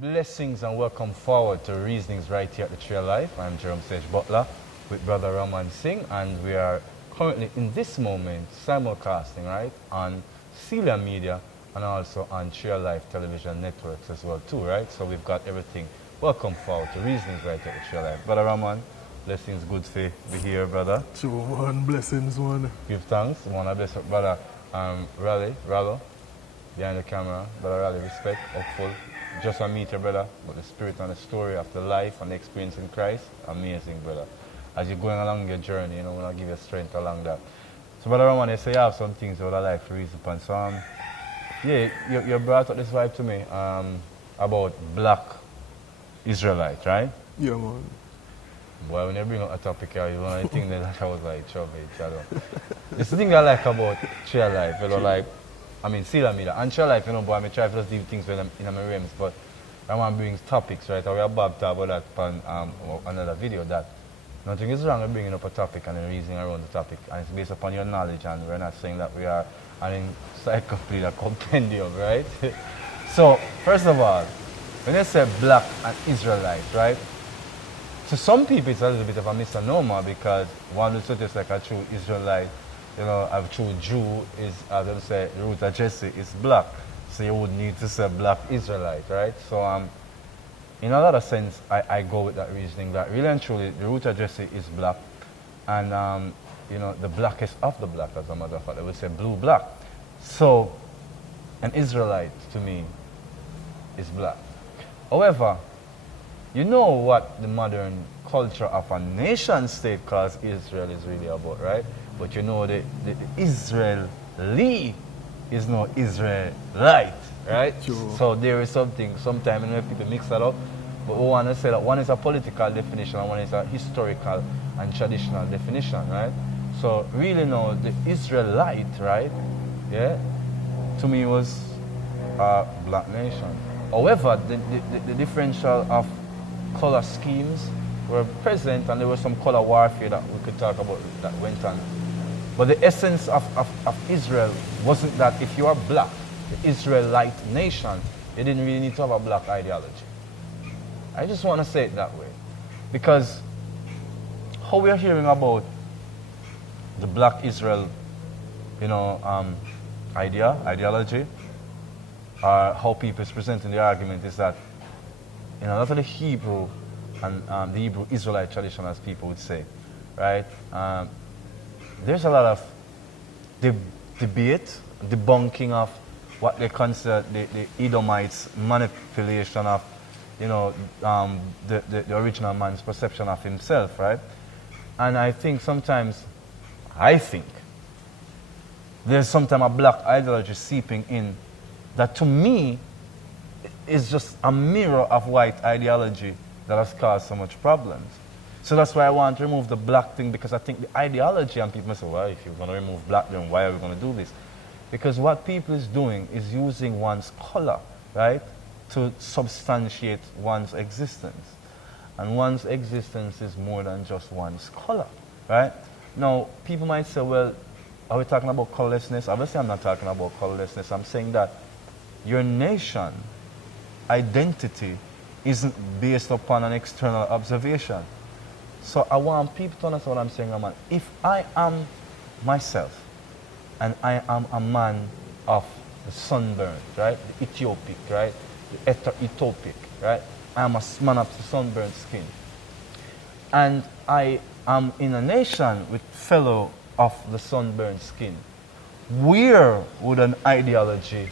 Blessings and welcome forward to Reasonings right here at the Tree of Life. I'm Jerome Butler with Brother Ramon Singh, and we are currently in this moment simulcasting, right, on Seala Media and also on Tree of Life television networks as well too, right? So we've got everything. Welcome forward to Reasonings right here at the Tree of Life. Brother Ramon, blessings, good to be here, brother. True, one blessings, one. Give thanks. One bless brother Rallo, behind the camera. Brother Rally, respect, hopeful. Just want to meet your brother, but the spirit and the story of the life and the experience in Christ, amazing, brother. As you're going along your journey, you know, we'll give you strength along that. So, Brother Ramon, you say you have some things about life to reason upon. So, yeah, you brought up this vibe to me about black Israelites, right? Yeah, man. Boy, when you bring up a topic here, you know, I think that I was like, trouble. This is the thing I like about Tree of Life, you know, like, I mean, Seala Media. And Tree of Life, you know, boy, I try to just leave things in my realms, but I want to bring topics, right? We are about to talk about that on another video, that nothing is wrong with bringing up a topic and then reasoning around the topic. And it's based upon your knowledge, and we're not saying that we are an encyclopedia compendium, right? So, first of all, when you say black and Israelite, right? To some people, it's a little bit of a misnomer, because one would suggest like a true Israelite, you know, a true Jew is, as I say, the root of Jesse is black. So you would need to say black Israelite, right? So in a lot of sense, I go with that reasoning that really and truly the root of Jesse is black. And, you know, the blackest of the black, as a matter of fact, they would say blue-black. So an Israelite, to me, is black. However, you know what the modern culture of a nation state calls Israel is really about, right? But you know the Israeli is no Israelite, right? Sure. So there is something, sometimes when people mix that up, but we want to say that one is a political definition and one is a historical and traditional definition, right? So really no, the Israelite, right, yeah, to me was a black nation. However, the differential of color schemes were present, and there was some color warfare that we could talk about that went on. But the essence of Israel wasn't that if you are black, the Israelite nation, you didn't really need to have a black ideology. I just want to say it that way. Because how we are hearing about the black Israel, you know, ideology, or how people is presenting the argument is that in a lot of the Hebrew and the Hebrew Israelite tradition, as people would say, right? There's a lot of debate, debunking of what they consider the Edomites' manipulation of, you know, the original man's perception of himself, right? And I think sometimes, there's sometimes a black ideology seeping in that to me is just a mirror of white ideology that has caused so much problems. So that's why I want to remove the black thing, because I think the ideology, and people say, well, if you're going to remove black, then why are we going to do this? Because what people is doing is using one's color, right, to substantiate one's existence. And one's existence is more than just one's color, right? Now, people might say, well, are we talking about colorlessness? Obviously, I'm not talking about colorlessness. I'm saying that your nation identity isn't based upon an external observation. So I want people to understand what I'm saying, Ramon. If I am myself, and I am a man of the sunburned, right? The Ethiopic, right? The Ethiopic, right? I am a man of the sunburned skin. And I am in a nation with fellow of the sunburned skin. Where would an ideology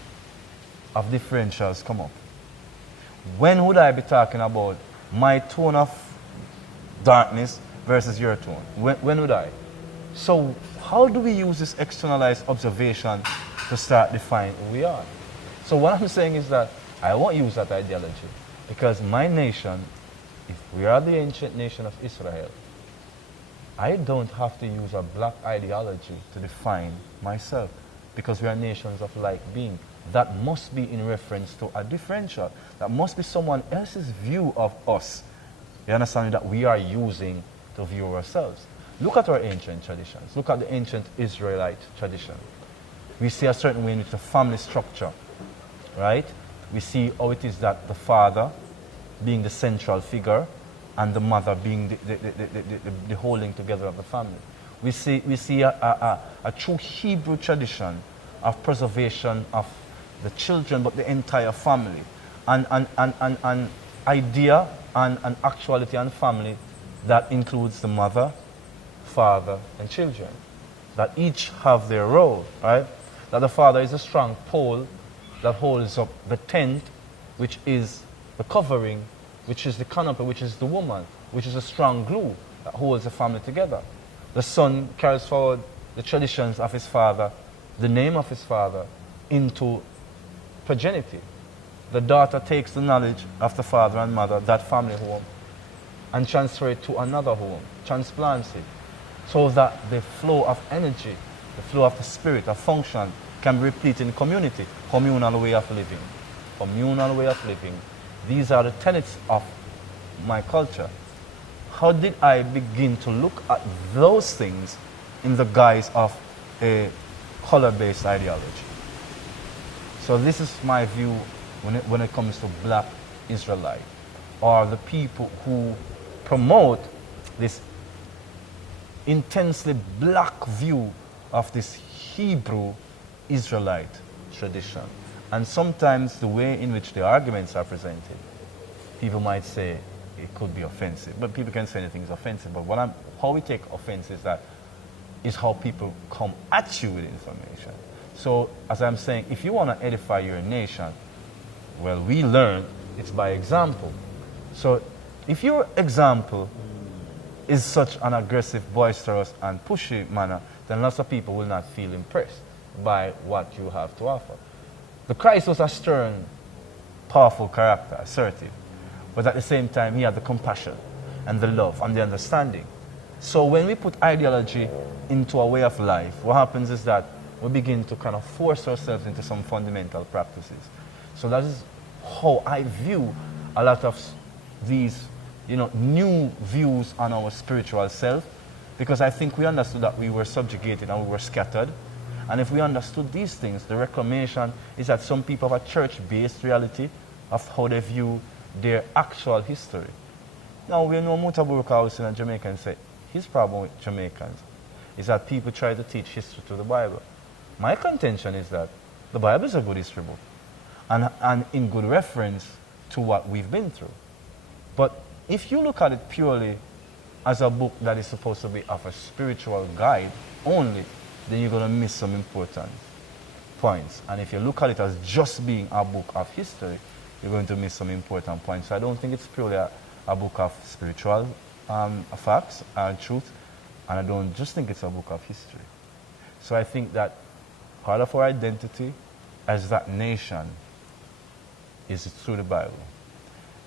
of differentials come up? When would I be talking about my tone of darkness versus your tone? When would I? So how do we use this externalized observation to start defining who we are? So what I'm saying is that I won't use that ideology, because my nation, if we are the ancient nation of Israel, I don't have to use a black ideology to define myself, because we are nations of like being. That must be in reference to a differential. That must be someone else's view of us. You understand, that we are using to view ourselves. Look at our ancient traditions. Look at the ancient Israelite tradition. We see a certain way in which the family structure, right? We see how it is that the father being the central figure and the mother being the holding together of the family. We see a true Hebrew tradition of preservation of the children, but the entire family. An idea and an actuality and family that includes the mother, father, and children. That each have their role, right? That the father is a strong pole that holds up the tent, which is the covering, which is the canopy, which is the woman, which is a strong glue that holds the family together. The son carries forward the traditions of his father, the name of his father, into progeny. The daughter takes the knowledge of the father and mother, that family home, and transfer it to another home, transplants it, so that the flow of energy, the flow of the spirit, of function, can be repeated in community, communal way of living. Communal way of living. These are the tenets of my culture. How did I begin to look at those things in the guise of a color-based ideology? So this is my view when it comes to black Israelite, or the people who promote this intensely black view of this Hebrew Israelite tradition. And sometimes the way in which the arguments are presented, people might say it could be offensive, but people can say anything is offensive. But how we take offense is how people come at you with information. So, as I'm saying, if you want to edify your nation, well, we learn it's by example. So, if your example is such an aggressive, boisterous, and pushy manner, then lots of people will not feel impressed by what you have to offer. The Christ was a stern, powerful character, assertive, but at the same time, he had the compassion and the love and the understanding. So when we put ideology into a way of life, what happens is that we begin to kind of force ourselves into some fundamental practices. So that is how I view a lot of these, new views on our spiritual self, because I think we understood that we were subjugated and we were scattered. And if we understood these things, the reclamation is that some people have a church-based reality of how they view their actual history. Now, we know Mutaburuka House in Jamaica and say, his problem with Jamaicans is that people try to teach history to the Bible. My contention is that the Bible is a good history book and in good reference to what we've been through. But if you look at it purely as a book that is supposed to be of a spiritual guide only, then you're going to miss some important points. And if you look at it as just being a book of history, you're going to miss some important points. So I don't think it's purely a book of spiritual facts and truth, and I don't just think it's a book of history. So I think that part of our identity as that nation is through the Bible.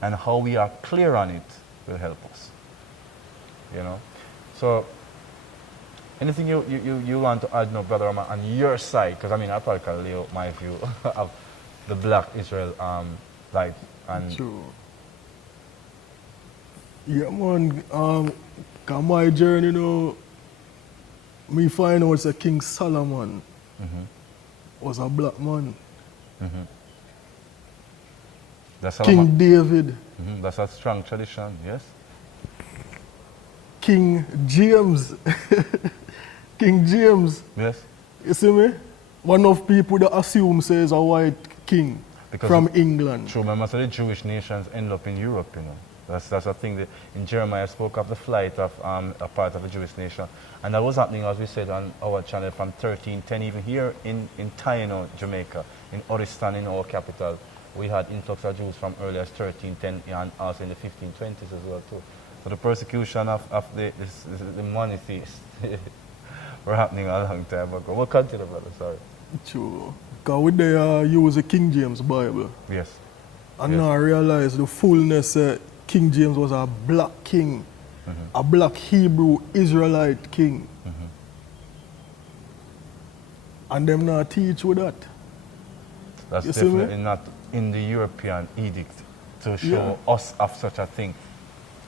And how we are clear on it will help us. So anything you want to add now, Brother Ramon, on your side? Because I probably can lay out my view of the black Israel life. And True. Yeah, man. Cause my journey, me find out that King Solomon was a black man. Mm-hmm. That's King David. That's a strong tradition, yes? King James. King James. Yes. You see me? One of people that assume says a white king from England. True, remember, so the Jewish nations end up in Europe, That's a thing that in Jeremiah spoke of the flight of a part of the Jewish nation. And that was happening, as we said, on our channel from 1310, even here in Taino, Jamaica, in Oristan, in our capital. We had influx of Jews from early as 1310 and also in the 1520s as well too. So the persecution of the monotheists were happening a long time ago. We'll continue, brother, sorry. True. Because they use the King James Bible. Yes. And now I realize the fullness King James was a black king, a black Hebrew Israelite king. And them not teach with that. That's definitely not in the European edict to show us of such a thing.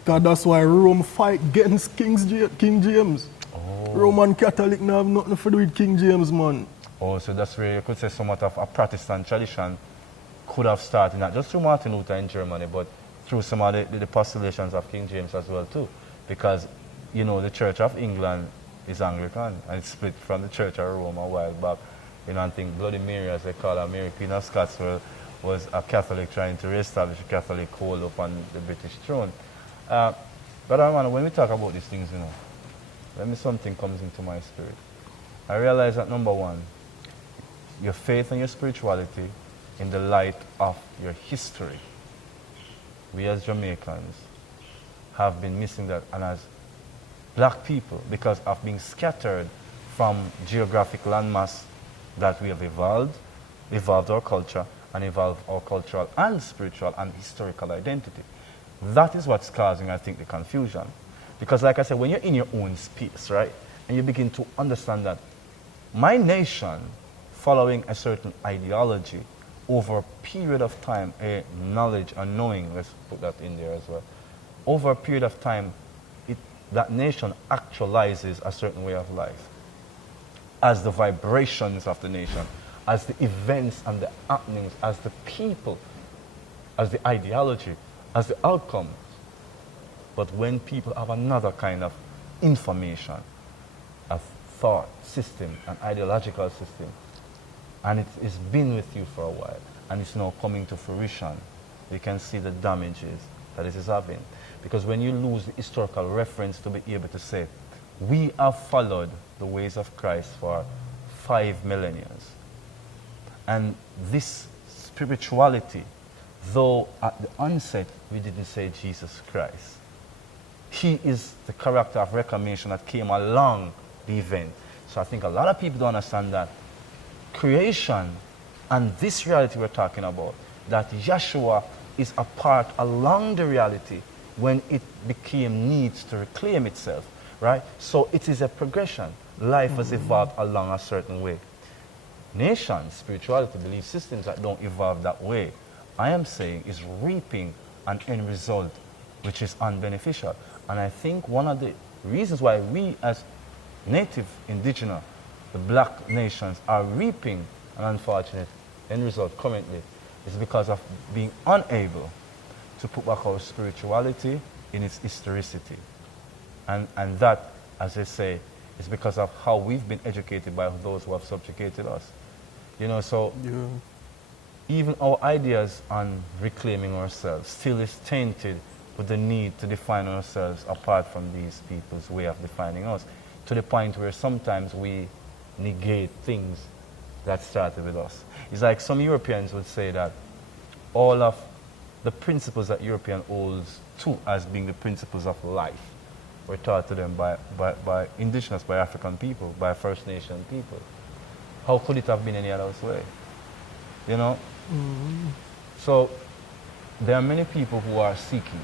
Because that's why Rome fight against King James. Oh. Roman Catholic now have nothing to do with King James, man. Oh, so that's where you could say somewhat of a Protestant tradition could have started not just through Martin Luther in Germany, but through some of the postulations of King James as well too. Because, you know, the Church of England is Anglican, and it's split from the Church of Rome a while back. You know, I think Bloody Mary, as they call her, Mary Queen of Scots, was a Catholic trying to reestablish a Catholic hold upon the British throne. But when we talk about these things, you know, let me something comes into my spirit. I realize that number one, your faith and your spirituality in the light of your history. We as Jamaicans have been missing that, and as black people, because of being scattered from geographic landmass that we have evolved our culture, and evolved our cultural and spiritual and historical identity. That is what's causing, I think, the confusion. Because like I said, when you're in your own space, right, and you begin to understand that my nation, following a certain ideology over a period of time, a knowledge and knowing, let's put that in there as well, over a period of time, that nation actualizes a certain way of life as the vibrations of the nation, as the events and the happenings, as the people, as the ideology, as the outcomes. But when people have another kind of information, a thought system, an ideological system, and it's been with you for a while, and it's now coming to fruition, you can see the damages that it is having. Because when you lose the historical reference to be able to say, we have followed the ways of Christ for 5 millennia. And this spirituality, though at the onset we didn't say Jesus Christ, he is the character of reclamation that came along the event. So I think a lot of people don't understand that creation and this reality we're talking about, that Yeshua is a part along the reality when it became needs to reclaim itself, right? So it is a progression. Life has evolved along a certain way. Nations, spirituality, belief systems that don't evolve that way, I am saying, is reaping an end result which is unbeneficial. And I think one of the reasons why we as native, indigenous, the black nations are reaping an unfortunate end result currently is because of being unable to put back our spirituality in its historicity. And that, as I say, is because of how we've been educated by those who have subjugated us. You know, so even our ideas on reclaiming ourselves still is tainted with the need to define ourselves apart from these people's way of defining us, to the point where sometimes we negate things that started with us. It's like some Europeans would say that all of the principles that European holds to as being the principles of life were taught to them by indigenous, by African people, by First Nation people. How could it have been any other way? You know? So there are many people who are seeking,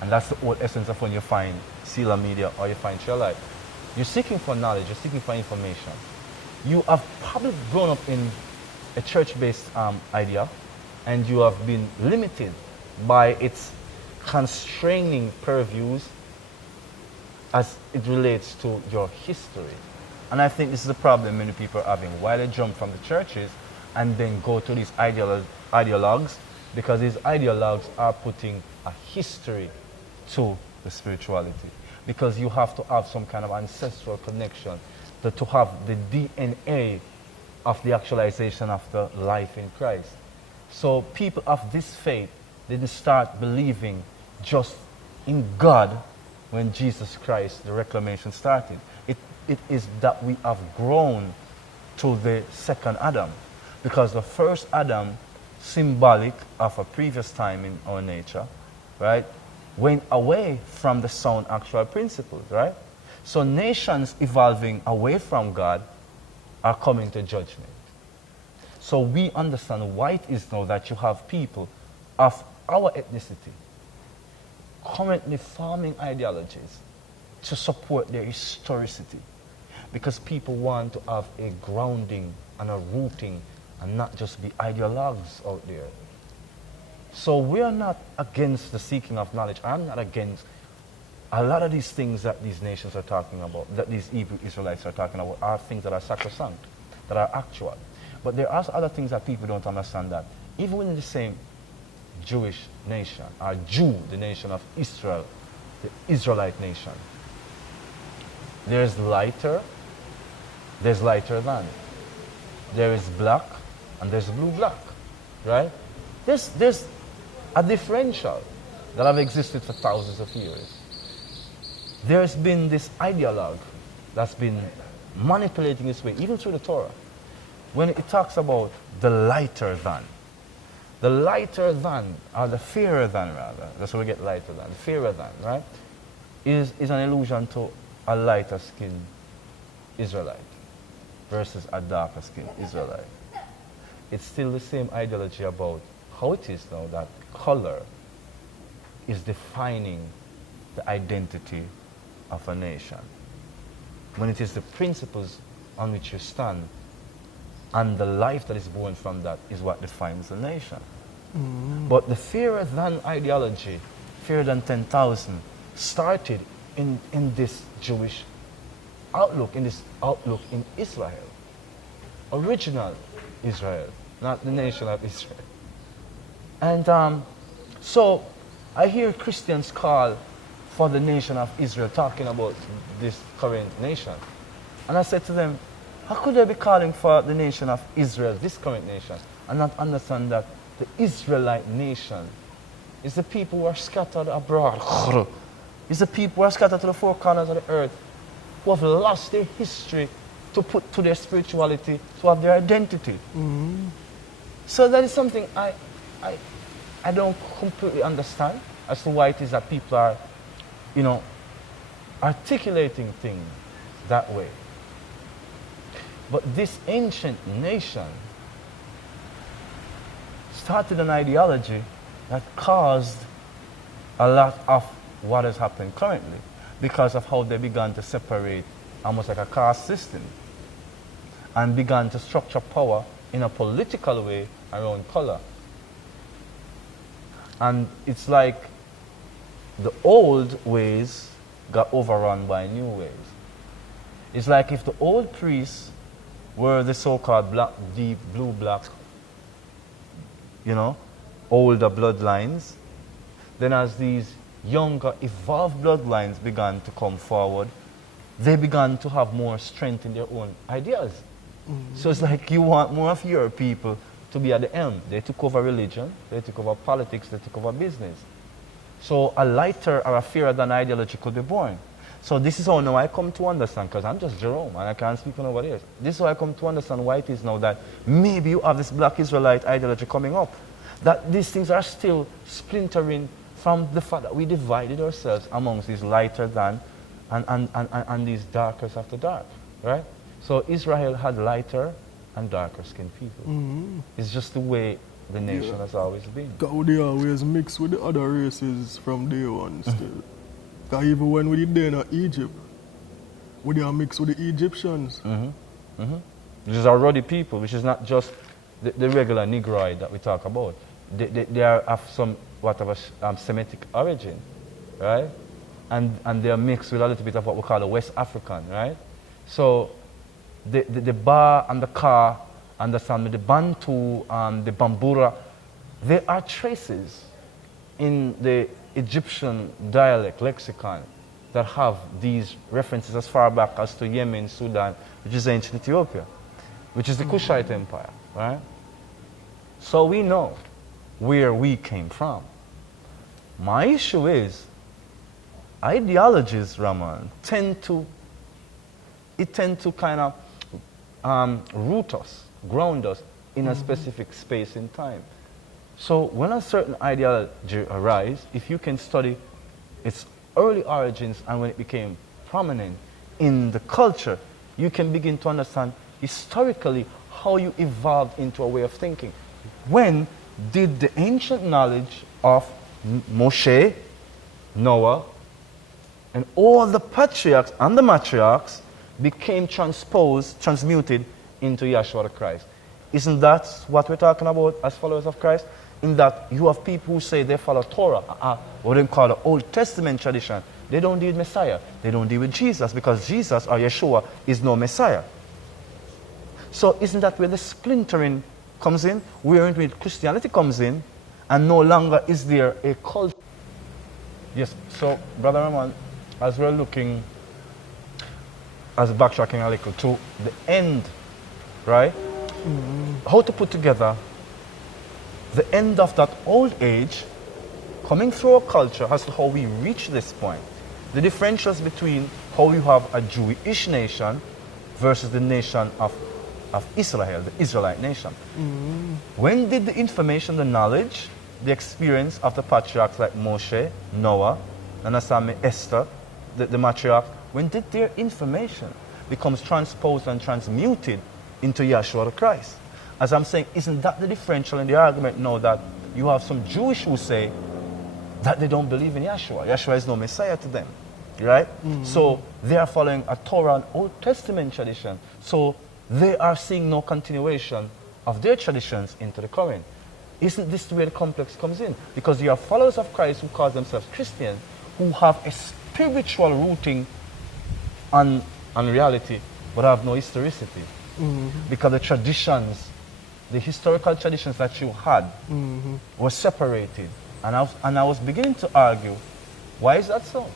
and that's the whole essence of when you find Seala Media or you find Israelites. You're seeking for knowledge, you're seeking for information. You have probably grown up in a church-based idea, and you have been limited by its constraining purviews as it relates to your history. And I think this is a problem many people are having. Why they jump from the churches and then go to these ideologues, because these ideologues are putting a history to the spirituality. Because you have to have some kind of ancestral connection to have the DNA of the actualization of the life in Christ. So people of this faith didn't start believing just in God when Jesus Christ, the reclamation started. It is that we have grown to the second Adam. Because the first Adam, symbolic of a previous time in our nature, right, went away from the sound actual principles, right? So nations evolving away from God are coming to judgment. So we understand why it is now that you have people of our ethnicity currently forming ideologies to support their historicity. Because people want to have a grounding and a rooting and not just be ideologues out there. So we are not against the seeking of knowledge. I'm not against a lot of these things that these nations are talking about, that these Hebrew Israelites are talking about, are things that are sacrosanct, that are actual. But there are other things that people don't understand, that even within the same Jewish nation, or Jew, the nation of Israel, the Israelite nation, there's lighter than. There is black and there's blue black, right? There's a differential that have existed for thousands of years. There's been this ideologue that's been manipulating its way, even through the Torah. When it talks about the lighter than, or the fairer than rather, that's where we get lighter than, the fairer than, right? Is an allusion to a lighter skinned Israelite versus a darker skinned Israelite. It's still the same ideology about how it is now that color is defining the identity of a nation, when it is the principles on which you stand and the life that is born from that is what defines a nation. But the fairer than ideology, fairer than 10,000, started in this Jewish outlook, in Israel. Original Israel, not the nation of Israel. And so I hear Christians call for the nation of Israel, talking about this current nation. And I said to them, how could they be calling for the nation of Israel, this current nation, and not understand that the Israelite nation is the people who are scattered abroad. It's the people who are scattered to the four corners of the earth, who have lost their history to put to their spirituality, to have their identity. So that is something I don't completely understand as to why it is that people are, articulating things that way. But this ancient nation started an ideology that caused a lot of what is happening currently, because of how they began to separate, almost like a caste system, and began to structure power in a political way around color. And it's like the old ways got overrun by new ways. It's like if the old priests were the so-called black, deep, blue, black, older bloodlines, then as these younger, evolved bloodlines began to come forward, they began to have more strength in their own ideas. So it's like you want more of your people to be at the helm. They took over religion, they took over politics, they took over business. So a lighter or a fairer than ideology could be born. So this is how now I come to understand, because I'm just Jerome and I can't speak on nobody else. This is how I come to understand why it is now that maybe you have this black Israelite ideology coming up. That these things are still splintering from the fact that we divided ourselves amongst these lighter than and these darkers after dark, right? So Israel had lighter and darker skinned people. It's just the way the nation has always been. Because they always mix with the other races from day one still. Because even when we did there in Egypt, we are mixed with the Egyptians. Which is our ruddy people, which is not just the regular Negroid that we talk about. They are of some whatever Semitic origin, right? And they are mixed with a little bit of what we call the West African, right? So the Ba and the Ka and the Bantu and the Bambura, they are traces in the Egyptian dialect lexicon that have these references as far back as to Yemen, Sudan, which is ancient Ethiopia, which is the Kushite Empire, right? So we know where we came from. My issue is ideologies, Ramon, tend to kind of root us, ground us in a specific space in time. So when a certain ideology arises, if you can study its early origins and when it became prominent in the culture, you can begin to understand historically how you evolved into a way of thinking. When did the ancient knowledge of Moshe, Noah, and all the patriarchs and the matriarchs became transmuted into Yahshua the Christ? Isn't that what we're talking about as followers of Christ? In that you have people who say they follow Torah, what they call the Old Testament tradition. They don't deal with Messiah. They don't deal with Jesus, because Jesus or Yeshua is no Messiah. So isn't that where the splintering comes in, where Christianity comes in, and no longer is there a culture. Yes, so Brother Ramon, as we're looking, as backtracking a little to the end, right? How to put together the end of that old age, coming through our culture as to how we reach this point. The differentials between how you have a Jewish nation versus the nation of Israel, the Israelite nation. When did the information, the knowledge, the experience of the patriarchs like Moshe, Noah, and Asami, Esther, the matriarch, when did their information becomes transposed and transmuted into Yeshua the Christ? As I'm saying, isn't that the differential in the argument now that you have some Jewish who say that they don't believe in Yeshua. Yeshua is no Messiah to them, right? So they are following a Torah and Old Testament tradition. So they are seeing no continuation of their traditions into the current. Isn't this where the complex comes in? Because you have followers of Christ who call themselves Christians, who have a spiritual rooting on reality, but have no historicity. Because the traditions, the historical traditions that you had were separated. And I was beginning to argue, why is that so?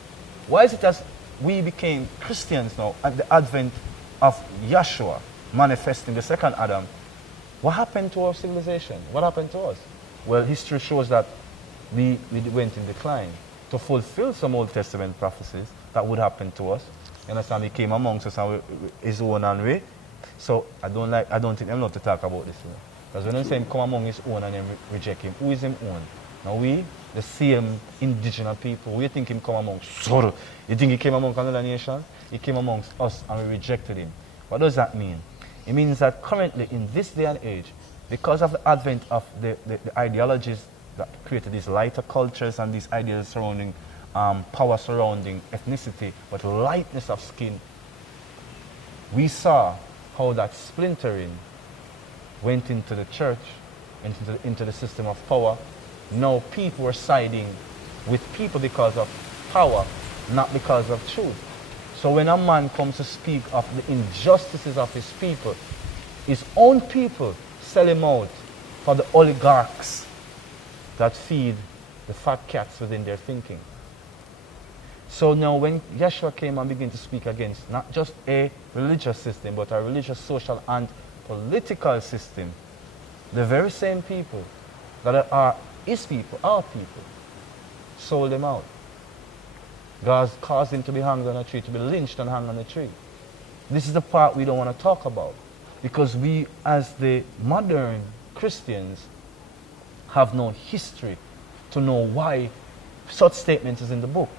Why is it as we became Christians now at the advent of Yeshua manifesting the second Adam, what happened to our civilization? What happened to us? Well, history shows that we went in decline. To fulfill some Old Testament prophecies that would happen to us, you understand, he came amongst us and his own and way. So I don't think I'm not to talk about this. Because when they say him come among his own and then reject him, who is him own? Now we, the same indigenous people, we think him come amongst Soro. You think he came amongst another nation? He came amongst us and we rejected him. What does that mean? It means that currently in this day and age, because of the advent of the ideologies that created these lighter cultures and these ideas surrounding power surrounding ethnicity, but lightness of skin, we saw how that splintering went into the church, into the system of power. Now people were siding with people because of power, not because of truth. So when a man comes to speak of the injustices of his people, his own people sell him out for the oligarchs that feed the fat cats within their thinking. So now when Yeshua came and began to speak against not just a religious system, but a religious, social, and political system, the very same people that are his people, our people, sold them out. God caused him to be hanged on a tree, to be lynched and hung on a tree. This is the part we don't want to talk about, because we, as the modern Christians, have no history to know why such statements is in the book.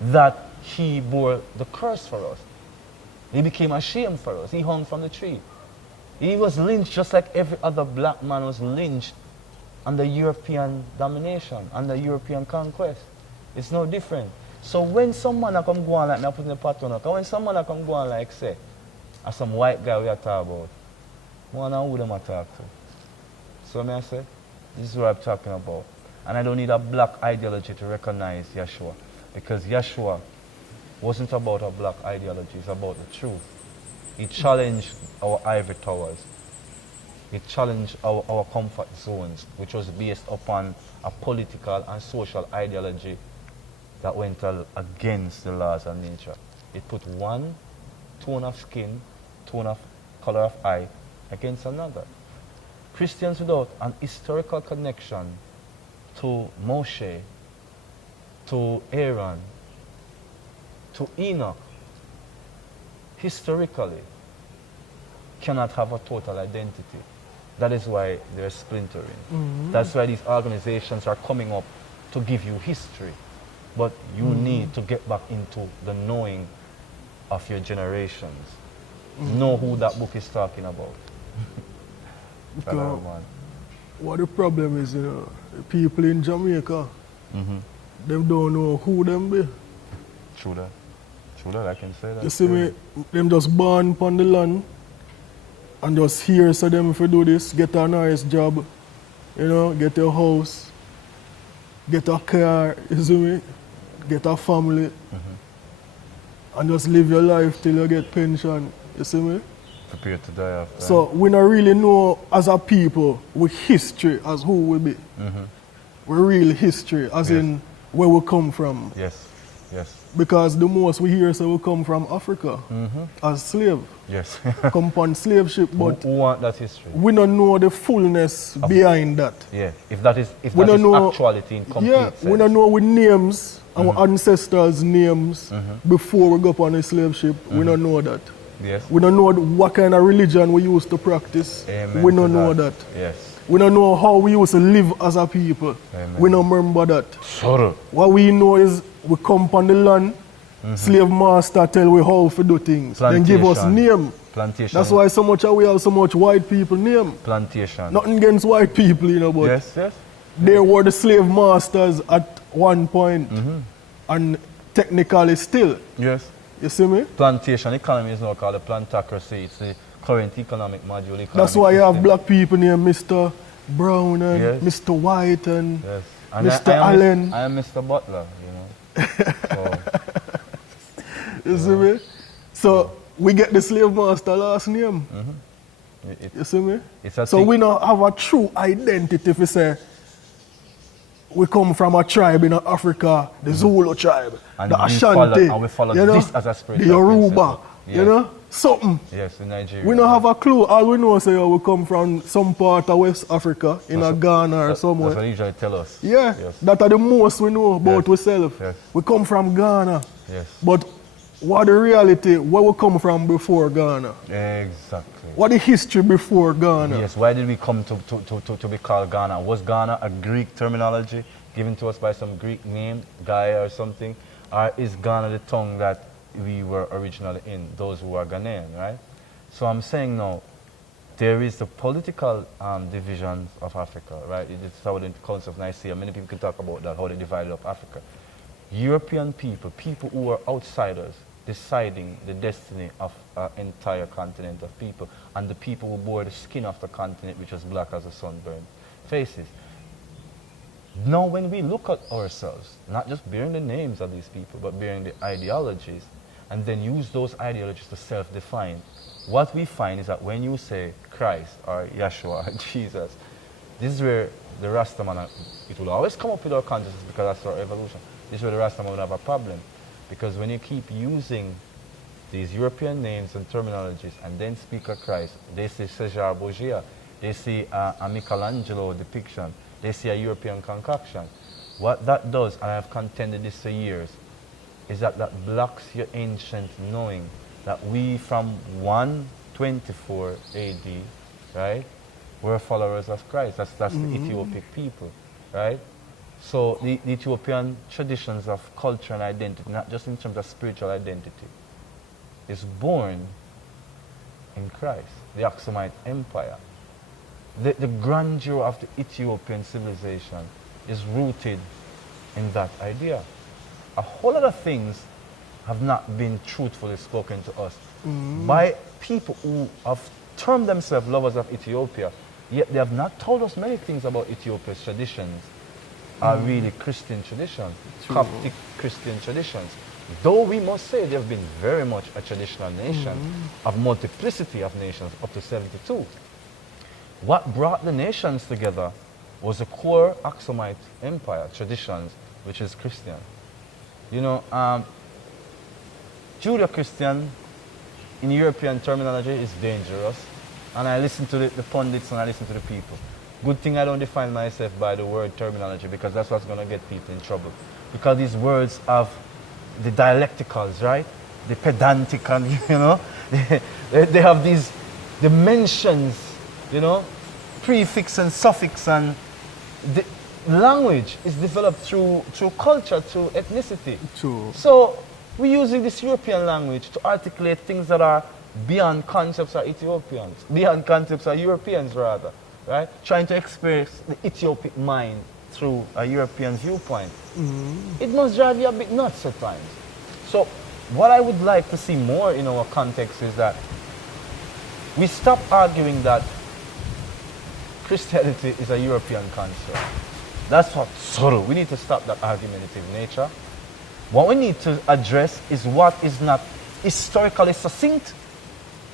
That he bore the curse for us. He became a shame for us. He hung from the tree. He was lynched just like every other black man was lynched under European domination, under European conquest. It's no different. So when someone come go on like me, I put in the pattern, when someone come go on like say, as some white guy we are talking about, I want to know who them I talk to. So I say, this is what I'm talking about. And I don't need a black ideology to recognize Yeshua. Because Yeshua wasn't about a black ideology, it's about the truth. He challenged our ivory towers. He challenged our comfort zones, which was based upon a political and social ideology that went against the laws of nature. It put one tone of skin, tone of color of eye against another. Christians without an historical connection to Moshe, to Aaron, to Enoch, historically, cannot have a total identity. That is why they're splintering. That's why these organizations are coming up to give you history. But you need to get back into the knowing of your generations. Know who that book is talking about. What the problem is, the people in Jamaica, them don't know who them be. True that. True that, I can say that. You see me, them just born upon the land and just here so them if you do this, get a nice job, get a house, get a car, you see me, get a family, and just live your life till you get pension, you see me? Prepare to die after. So we don't really know as a people with history as who we be. We real history as Yes. in where we come from. Yes. Yes. Because the most we hear say we come from Africa as slave. Yes. Come upon slave ship, but Who want that history? we don't know the fullness behind that. Yeah. If that is We don't know actuality in complete Yeah, sense. we don't know with names, our ancestors' names before we go up on a slave ship. We don't know that. Yes. We don't know what kind of religion we used to practice. Amen We to don't know that. Yes. We don't know how we used to live as a people. Amen. We don't remember that. Sorrow. What we know is we come upon the land, slave master tell we how to do things. Then give us Plantation. name. Plantation. That's why so much we have so much white people name. Plantation. Nothing against white people, you know, but Yes. Yes. they were the slave masters at one point, and technically still. Yes. You see me? Plantation economy is now called the plantocracy. It's the current economic module. Economic That's why you have system. black people named Mr. Brown and Yes. Mr. White and Yes. And Mr. I am Allen. I am Mr. Butler, you know. So, You see me? So we get the slave master last name. it- You see me? it's a So thing. we don't have a true identity if we say we come from a tribe in Africa, the Zulu tribe, And the we Ashanti, follow you know, this as a the spiritual Yoruba, principle. you Yes. know, something. Yes, in Nigeria. We don't have a clue. All we know is say we come from some part of West Africa, in a Ghana or That's somewhere. what they usually tell us. Yeah, Yes. that are the most we know about Yes. ourselves. Yes. We come from Ghana. Yes. But what the reality, where we come from before Ghana? Exactly. What the history before Ghana? Yes, why did we come to be called Ghana? Was Ghana a Greek terminology given to us by some Greek name, guy or something? Or is Ghana the tongue that we were originally in, those who are Ghanaian, right? So I'm saying now, there is the political divisions of Africa, right? It's started in the Council of Nicaea. Many people can talk about that, how they divided up Africa. European people, people who are outsiders, deciding the destiny of an entire continent of people, and the people who bore the skin of the continent, which was black as a sunburned faces. Now when we look at ourselves, not just bearing the names of these people, but bearing the ideologies, and then use those ideologies to self-define, what we find is that when you say Christ or Yeshua or Jesus, this is where the Rastaman, it will always come up with our consciousness because that's our evolution. This is where the Rastaman would have a problem. Because when you keep using these European names and terminologies and then speak of Christ, they see Cesare Borgia, they see a Michelangelo depiction, they see a European concoction. What that does, and I've contended this for years, is that blocks your ancient knowing that we from 124 AD, right, were followers of Christ. That's the Ethiopic people, right? So the Ethiopian traditions of culture and identity, not just in terms of spiritual identity, is born in Christ, the Aksumite Empire. The grandeur of the Ethiopian civilization is rooted in that idea. A whole lot of things have not been truthfully spoken to us by people who have termed themselves lovers of Ethiopia, yet they have not told us many things about Ethiopia's traditions are really Christian traditions, Coptic Christian traditions. Though we must say they have been very much a traditional nation of multiplicity of nations up to 72. What brought the nations together was the core Aksumite Empire traditions, which is Christian. You know, Judeo-Christian in European terminology is dangerous, and I listen to the pundits and I listen to the people. Good thing I don't define myself by the word terminology, because that's what's going to get people in trouble. Because these words have the dialecticals, right? The pedantic, and, you know, they have these dimensions, you know, prefix and suffix, and the language is developed through culture, through ethnicity. True. So we're using this European language to articulate things that are beyond concepts of Ethiopians, beyond concepts of Europeans rather, right? Trying to express the Ethiopic mind through a European viewpoint. It must drive you a bit nuts at times. So what I would like to see more in our context is that we stop arguing that Christianity is a European concept. That's what sorrow. We need to stop that argumentative nature. What we need to address is what is not historically succinct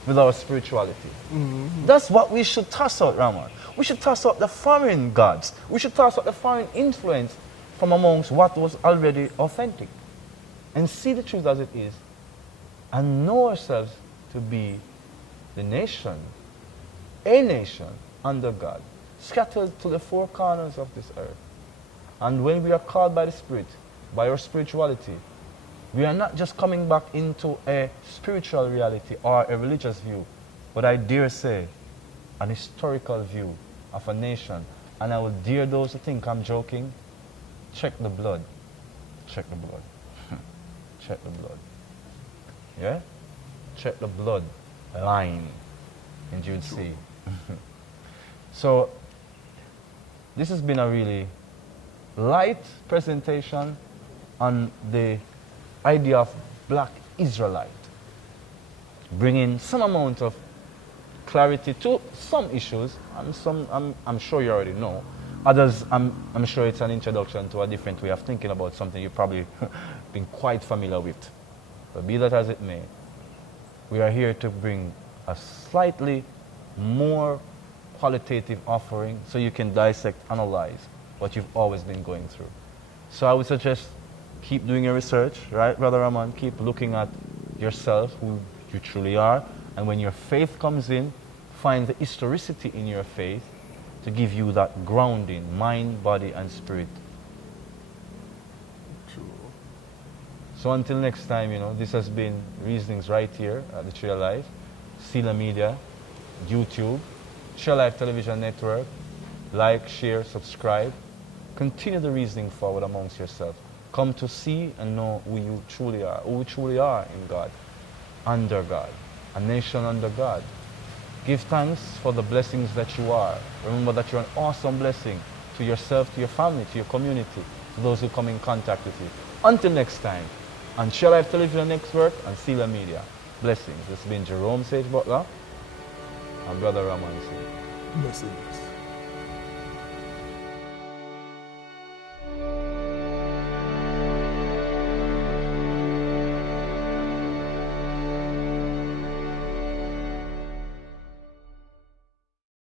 with our spirituality. That's what we should toss out, Ramon. We should toss out the foreign gods. We should toss out the foreign influence from amongst what was already authentic. And see the truth as it is. And know ourselves to be the nation, a nation under God, scattered to the four corners of this earth. And when we are called by the Spirit, by our spirituality, we are not just coming back into a spiritual reality or a religious view, but I dare say, an historical view of a nation. And I will dare those who think I'm joking, check the blood. Check the blood. Check the blood. Yeah? Check the blood line, and you'd see. So, this has been a really light presentation on the idea of black Israelite, bringing some amount of clarity to some issues, and some I'm sure you already know. Others, I'm sure it's an introduction to a different way of thinking about something you've probably been quite familiar with. But be that as it may, we are here to bring a slightly more qualitative offering so you can dissect, analyze what you've always been going through. So I would suggest keep doing your research, right, Brother Ramon? Keep looking at yourself, who you truly are, and when your faith comes in, find the historicity in your faith to give you that grounding, mind, body, and spirit. True. So until next time, this has been Reasonings right here at the Tree of Life, Seala Media, YouTube, Tree of Life Television Network. Like, share, subscribe. Continue the reasoning forward amongst yourself. Come to see and know who you truly are, who we truly are in God, under God, a nation under God. Give thanks for the blessings that you are. Remember that you're an awesome blessing to yourself, to your family, to your community, to those who come in contact with you. Until next time, on Seala Life Television Network and Seala Media. Blessings. This has been Jerome Butler and Brother Ramon Singh. Blessings.